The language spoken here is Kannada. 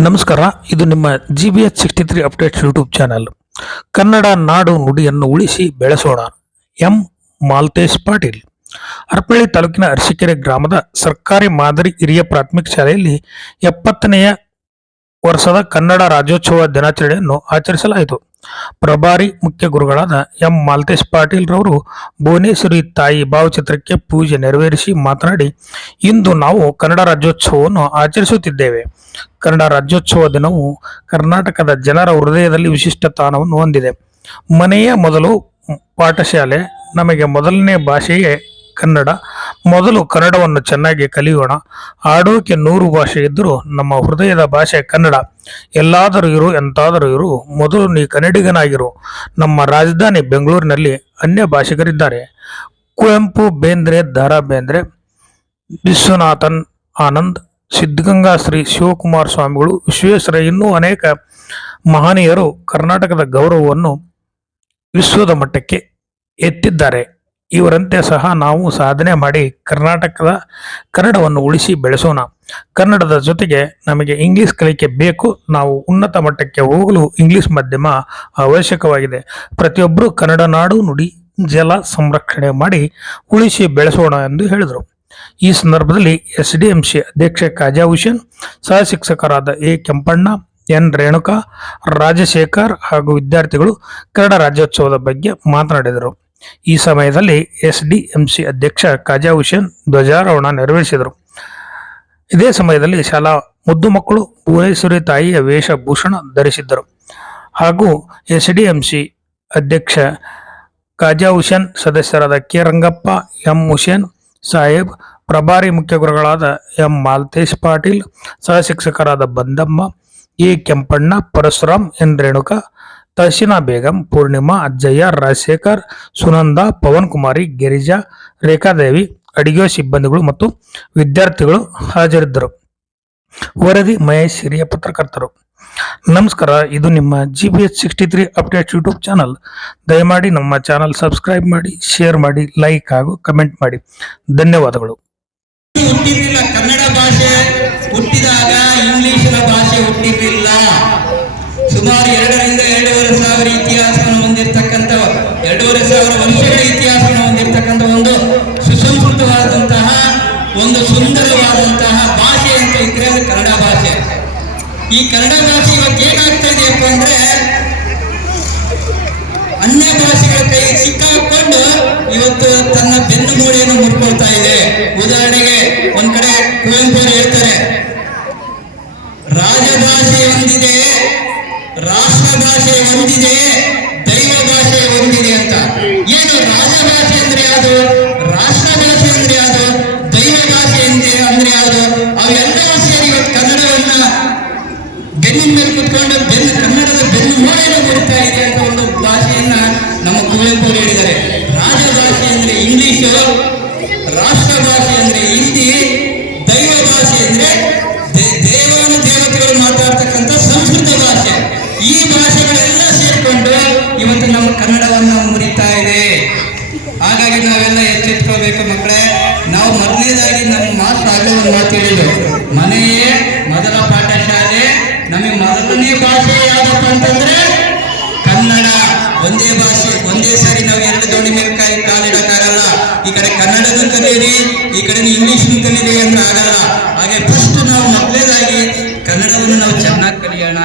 ನಮಸ್ಕಾರ, ಇದು ನಿಮ್ಮ G B H sixty three updates YouTube channel Kannada ನಾಡು ನುಡಿಯನ್ನು ಉಳಿಸಿ ಬೆಳೆಸೋಣ. ಎಂ. ಮಾಲ್ತೇಶ್ ಪಾಟೀಲ್. ಹರಪಳ್ಳಿ ತಾಲೂಕಿನ ಅರಸೀಕೆರೆ ಗ್ರಾಮದ ಸರ್ಕಾರಿ ಮಾದರಿ ಹಿರಿಯ ಪ್ರಾಥಮಿಕ ಶಾಲೆಯಲ್ಲಿ ಎಪ್ಪತ್ತನೆಯ ವರ್ಷದ ಕನ್ನಡ ರಾಜ್ಯೋತ್ಸವ ದಿನಾಚರಣೆಯನ್ನು ಆಚರಿಸಲಾಯಿತು. ಪ್ರಭಾರಿ ಮುಖ್ಯ ಗುರುಗಳಾದ ಎಂ. ಮಾಲ್ತೇಶ್ ಪಾಟೀಲ್ ರವರು ಭುವನೇಶ್ವರಿ ತಾಯಿ ಭಾವಚಿತ್ರಕ್ಕೆ ಪೂಜೆ ನೆರವೇರಿಸಿ ಮಾತನಾಡಿ, ಇಂದು ನಾವು ಕನ್ನಡ ರಾಜ್ಯೋತ್ಸವವನ್ನು ಆಚರಿಸುತ್ತಿದ್ದೇವೆ. ಕನ್ನಡ ರಾಜ್ಯೋತ್ಸವ ದಿನವು ಕರ್ನಾಟಕದ ಜನರ ಹೃದಯದಲ್ಲಿ ವಿಶಿಷ್ಟ ಸ್ಥಾನವನ್ನು ಹೊಂದಿದೆ. ಮನೆಯ ಮೊದಲು ಪಾಠಶಾಲೆ, ನಮಗೆ ಮೊದಲನೇ ಭಾಷೆಯೇ ಕನ್ನಡ. ಮೊದಲು ಕನ್ನಡವನ್ನು ಚೆನ್ನಾಗಿ ಕಲಿಯೋಣ. ಆಡೋಕೆ ನೂರು ಭಾಷೆ ಇದ್ದರೂ ನಮ್ಮ ಹೃದಯದ ಭಾಷೆ ಕನ್ನಡ. ಎಲ್ಲಾದರೂ ಇರು, ಎಂತಾದರೂ ಇರು, ಮೊದಲು ನೀ ಕನ್ನಡಿಗನಾಗಿರು. ನಮ್ಮ ರಾಜಧಾನಿ ಬೆಂಗಳೂರಿನಲ್ಲಿ ಅನ್ಯ ಭಾಷಿಗರಿದ್ದಾರೆ. ಕುವೆಂಪು, ಬೇಂದ್ರೆ ದಾರಾ ಬೇಂದ್ರೆ, ವಿಶ್ವನಾಥನ್, ಆನಂದ್, ಸಿದ್ಧಗಂಗಾ ಶ್ರೀ ಶಿವಕುಮಾರ ಸ್ವಾಮಿಗಳು, ವಿಶ್ವೇಶ್ವರ, ಇನ್ನೂ ಅನೇಕ ಮಹನೀಯರು ಕರ್ನಾಟಕದ ಗೌರವವನ್ನು ವಿಶ್ವದ ಮಟ್ಟಕ್ಕೆ ಎತ್ತಿದ್ದಾರೆ. ಇವರಂತೆ ಸಹ ನಾವು ಸಾಧನೆ ಮಾಡಿ ಕರ್ನಾಟಕದ ಕನ್ನಡವನ್ನು ಉಳಿಸಿ ಬೆಳೆಸೋಣ. ಕನ್ನಡದ ಜೊತೆಗೆ ನಮಗೆ ಇಂಗ್ಲಿಷ್ ಕಲಿಕೆ ಬೇಕು. ನಾವು ಉನ್ನತ ಮಟ್ಟಕ್ಕೆ ಹೋಗಲು ಇಂಗ್ಲಿಷ್ ಮಾಧ್ಯಮ ಅವಶ್ಯಕವಾಗಿದೆ. ಪ್ರತಿಯೊಬ್ಬರು ಕನ್ನಡ ನಾಡು ನುಡಿ ಜಲ ಸಂರಕ್ಷಣೆ ಮಾಡಿ ಉಳಿಸಿ ಬೆಳೆಸೋಣ ಎಂದು ಹೇಳಿದರು. ಈ ಸಂದರ್ಭದಲ್ಲಿ ಎಸ್ ಡಿ ಎಂ ಸಿ ಅಧ್ಯಕ್ಷ ಕಾಜಾ ಹುಸೇನ್ ಸಹ ಶಿಕ್ಷಕರಾದ ಎ. ಕೆಂಪಣ್ಣ, ಎನ್. ರೇಣುಕಾ, ರಾಜಶೇಖರ್ ಹಾಗೂ ವಿದ್ಯಾರ್ಥಿಗಳು ಕನ್ನಡ ರಾಜ್ಯೋತ್ಸವದ ಬಗ್ಗೆ ಮಾತನಾಡಿದರು. ಈ ಸಮಯದಲ್ಲಿ ಎಸ್ ಡಿ ಎಂ ಸಿ ಅಧ್ಯಕ್ಷ ಕಾಜಾ ಹುಸೇನ್ ಧ್ವಜಾರೋಹಣ ನೆರವೇರಿಸಿದರು. ಇದೇ ಸಮಯದಲ್ಲಿ ಶಾಲಾ ಮುದ್ದು ಮಕ್ಕಳು ಭುವನೇಶ್ವರಿ ತಾಯಿಯ ವೇಷಭೂಷಣ ಧರಿಸಿದ್ದರು. ಹಾಗೂ ಎಸ್ ಡಿ ಎಂ ಸಿ ಅಧ್ಯಕ್ಷ ಕಾಜಾ ಹುಸೇನ್ ಸದಸ್ಯರಾದ ಕೆ. ರಂಗಪ್ಪ, ಎಂ. ಹುಸೇನ್ ಸಾಹೇಬ್, ಪ್ರಭಾರಿ ಮುಖ್ಯ ಗುರುಗಳಾದ ಎಂ. ಮಾಲ್ತೇಶ್ ಪಾಟೀಲ್, ಸಹ ಶಿಕ್ಷಕರಾದ ಬಂದಮ್ಮ, ಎ. ಕೆಂಪಣ್ಣ, ಪರಶುರಾಮ್, ಎನ್. ರೇಣುಕಾ ತಹಶೀನಾ ಬೇಗಂ, ಪೂರ್ಣಿಮಾ, ಅಜ್ಜಯ್ಯ, ರಾಜಶೇಖರ್, ಸುನಂದ ಪವನ್ ಕುಮಾರಿ ಗಿರಿಜಾ, ರೇಖಾದೇವಿ, ಅಡಿಗೆ ಸಿಬ್ಬಂದಿಗಳು ಮತ್ತು ವಿದ್ಯಾರ್ಥಿಗಳು ಹಾಜರಿದ್ದರು. ವರದಿ ಮಹೇಶ್ ಹಿರಿಯ ಪತ್ರಕರ್ತರು. ನಮಸ್ಕಾರ, ಇದು ನಿಮ್ಮ G B H sixty three update YouTube channel ದಯಮಾಡಿ ನಮ್ಮ ಚಾನಲ್ ಸಬ್ಸ್ಕ್ರೈಬ್ ಮಾಡಿ ಶೇರ್ ಮಾಡಿ ಲೈಕ್ ಹಾಗೂ ಕಮೆಂಟ್ ಮಾಡಿ. ಧನ್ಯವಾದಗಳು. ಕನ್ನಡ ಭಾಷೆ, ಹುಟ್ಟಿದಾಗ ಇಂಗ್ಲಿಷ್ ಭಾಷೆ ಹುಟ್ಟಿರಲಿಲ್ಲ. ಸುಮಾರು ಎರಡರಿಂದ ಎರಡೂವರೆ ಸಾವಿರ ಇತಿಹಾಸವನ್ನು ಹೊಂದಿರತಕ್ಕಂಥ, ಎರಡೂವರೆ ಸಾವಿರ ವರ್ಷಗಳ ಇತಿಹಾಸವನ್ನು ಹೊಂದಿರತಕ್ಕಂಥ ಒಂದು ಸುಸಂಸ್ಕೃತವಾದಂತಹ, ಒಂದು ಸುಂದರವಾದಂತಹ ಭಾಷೆ ಅಂತ ಇದ್ರೆ ಅದು ಕನ್ನಡ ಭಾಷೆ. ಈ ಕನ್ನಡ ಭಾಷೆ ಇವತ್ತು ಏನಾಗ್ತಾ ಇದೆ ಅಂದ್ರೆ, ಅನ್ಯ ಭಾಷೆಗಳ ಕೈ ಸಿಕ್ಕಾಕೊಂಡು ಇವತ್ತು ತನ್ನ ಬೆನ್ನು ಮೂಳೆಯನ್ನು ಮುರ್ಕೊಳ್ತಾ ಇದೆ. ಉದಾಹರಣೆಗೆ, ಒಂದ್ ಕಡೆ ಕುವೆಂಪು ಅವರು ಹೇಳ್ತಾರೆ ಭಾಷೆ ಒಂದಿದೆ ದೈವ ಭಾಷೆ ಹೊಂದಿದೆ ಅಂತ. ಏನು ರಾಜಭಾಷೆ ಅಂದ್ರೆ ಯಾವುದು? ರಾಷ್ಟ್ರ ಭಾಷೆ ಅಂದ್ರೆ ಯಾವುದು? ದೈವ ಭಾಷೆ ಅಂದ್ರೆ ಯಾವುದು? ಅವೆಲ್ಲವೂ ಸೇರಿ ಇವತ್ತು ಕನ್ನಡವನ್ನ ಬೆನ್ನಿನ ಮೇಲೆ ಕುತ್ಕೊಂಡು ಬೆನ್ನ, ಕನ್ನಡದ ಬೆನ್ನು ಮೂಳೆಯನ್ನು ಬರ್ತಾ ಇದೆ ಅಂತ ಒಂದು ಭಾಷೆಯನ್ನ ನಮ್ಮ ಕುವೆಂಪು ಹೇಳಿದ್ದಾರೆ. ರಾಜಭಾಷೆ ಅಂದ್ರೆ ಇಂಗ್ಲಿಷು, ರಾಷ್ಟ್ರ ಭಾಷೆ ಅಂದ್ರೆ ಹಿಂದಿ ಹಾಗಾಗಿ ನಾವೆಲ್ಲ ಎಚ್ಚೆತ್ಕೋಬೇಕು ಮಕ್ಕಳೇ. ನಾವು ಮೊದಲನೇದಾಗಿ ನಮ್ಮ ಮಾತು ಆಗಲೇ ಒಂದು ಮಾತು ಹೇಳಿದ್ದು. ಮನೆಯೇ ಮೊದಲ ಪಾಠಶಾಲೆ. ನಮಗೆ ಮೊದಲನೇ ಭಾಷೆ ಯಾವುದಪ್ಪ ಅಂತಂದ್ರೆ ಕನ್ನಡ. ಒಂದೇ ಭಾಷೆ, ಒಂದೇ ಸಾರಿ ನಾವು ಎರಡು ದೋಣಿ ಮೇಲೆ ಕಾಯಿ ಕಾಲಿಡಕ್ಕಾಗಲ್ಲ ಈ ಕಡೆ ಕನ್ನಡನೂ ಕಲೀರಿ ಈ ಕಡೆ ಇಂಗ್ಲಿಷ್ನು ಕಲೀರಿ ಅಂತ ಆಗಲ್ಲ. ಹಾಗೆ ಫಸ್ಟ್ ನಾವು ಮೊದಲೇದಾಗಿ ಕನ್ನಡವನ್ನು ನಾವು ಚೆನ್ನಾಗಿ ಕಲಿಯೋಣ.